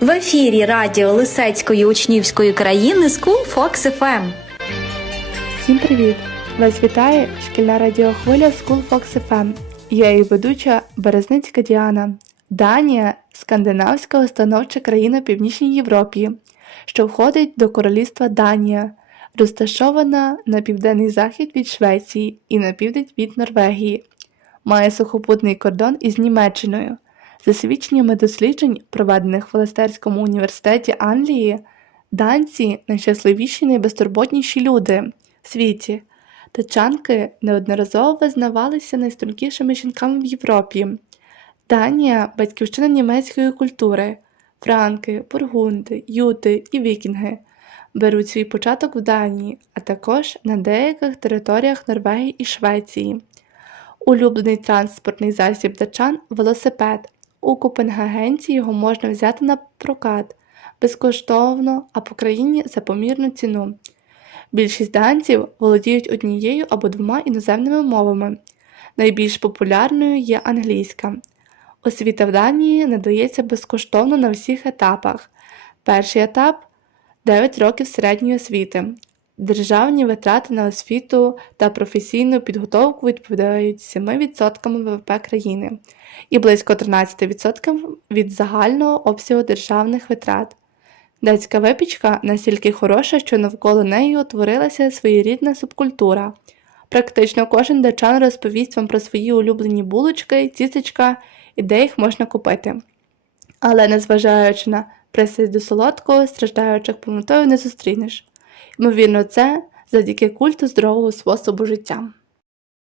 В ефірі радіо Лисецької учнівської країни School Fox FM. Всім привіт! Вас вітає шкільна радіохвиля School Fox FM. Я її ведуча Березницька Діана. Данія скандинавська установча країна Північній Європі, що входить до королівства Данія, розташована на південний захід від Швеції і на південь від Норвегії. Має сухопутний кордон із Німеччиною. За свідченнями досліджень, проведених в Лестерському університеті Англії, данці найщасливіші і найбезтурботніші люди в світі. Тачанки неодноразово визнавалися найстрункішими жінками в Європі. Данія батьківщина німецької культури. Франки, бургунди, юти і вікінги беруть свій початок в Данії, а також на деяких територіях Норвегії і Швеції. Улюблений транспортний засіб датчан – велосипед. У Копенгагенці його можна взяти на прокат безкоштовно, а по країні за помірну ціну. Більшість данців володіють однією або двома іноземними мовами. Найбільш популярною є англійська. Освіта в Данії надається безкоштовно на всіх етапах. Перший етап 9 років середньої освіти. Державні витрати на освіту та професійну підготовку відповідають 7% ВВП країни і близько 13% від загального обсягу державних витрат. Датська випічка настільки хороша, що навколо неї утворилася своєрідна субкультура. Практично кожен датчан розповість вам про свої улюблені булочки, тістечка і де їх можна купити. Але незважаючи на присість до солодкого, страждаючих повнотою не зустрінеш. Ймовірно, це завдяки культу здорового способу життя.